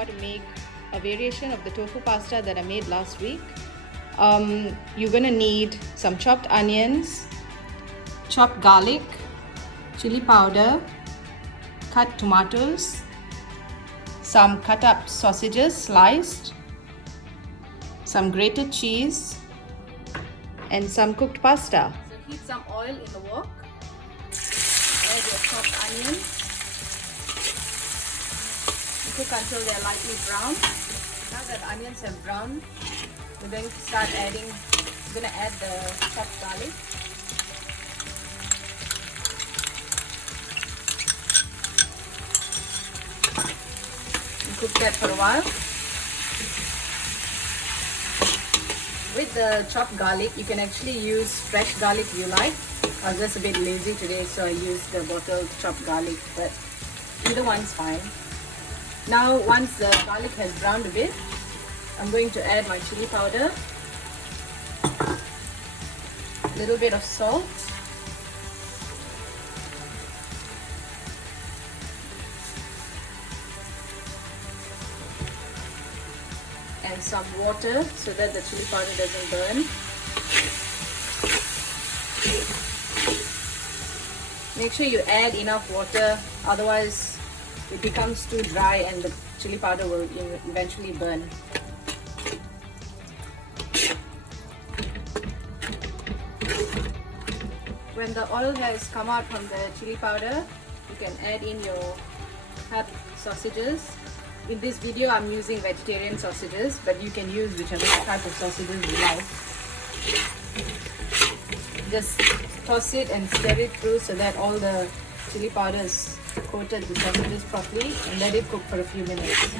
how to make a variation of the tofu pasta that I made last week. You're gonna need some chopped onions, chopped garlic, chili powder, cut tomatoes, some cut up sausages sliced, some grated cheese, and some cooked pasta. So heat some oil in the wok. Add your chopped onions. Cook until they're lightly brown. Now that the onions have browned, we're going to start adding, we're going to add the chopped garlic. And cook that for a while. With the chopped garlic, you can actually use fresh garlic if you like. I was just a bit lazy today, so I used the bottled chopped garlic, but either one's fine. Now, once the garlic has browned a bit, I'm going to add my chili powder, a little bit of salt, and some water so that the chili powder doesn't burn. Make sure you add enough water, otherwise it becomes too dry and the chili powder will eventually burn. When the oil has come out from the chili powder, you can add in your cut sausages. In this video I'm using vegetarian sausages, but you can use whichever type of sausages you like. Just toss it and stir it through so that all the chili powder is coated the sausages properly, and let it cook for a few minutes.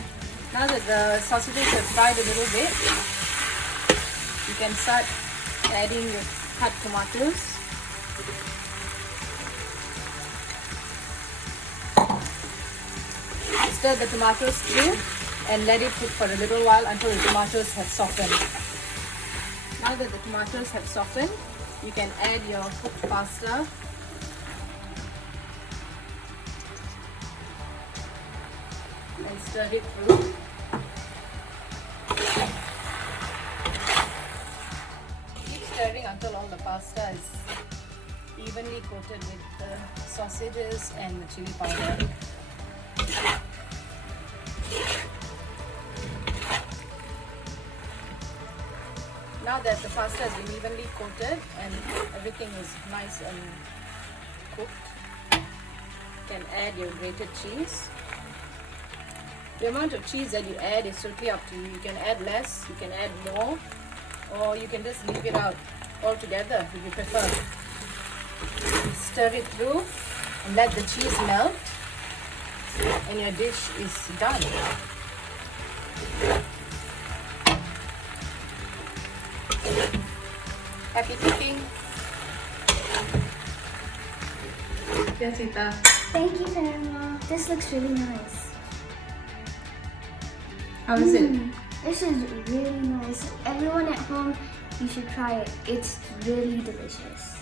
Now that the sausages have fried a little bit, you can start adding your cut tomatoes. Stir the tomatoes through and let it cook for a little while until the tomatoes have softened. Now that the tomatoes have softened, you can add your cooked pasta. And stir it through. Keep stirring until all the pasta is evenly coated with the sausages and the chili powder. Now that the pasta has been evenly coated and everything is nice and cooked, you can add your grated cheese. The amount of cheese that you add is totally up to you. You can add less, you can add more, or you can just leave it out altogether if you prefer. Stir it through and let the cheese melt, and your dish is done. Happy cooking! Yes, Sita. Thank you, Fatima. This looks really nice. How is it? This is really nice. Everyone at home, you should try it. It's really delicious.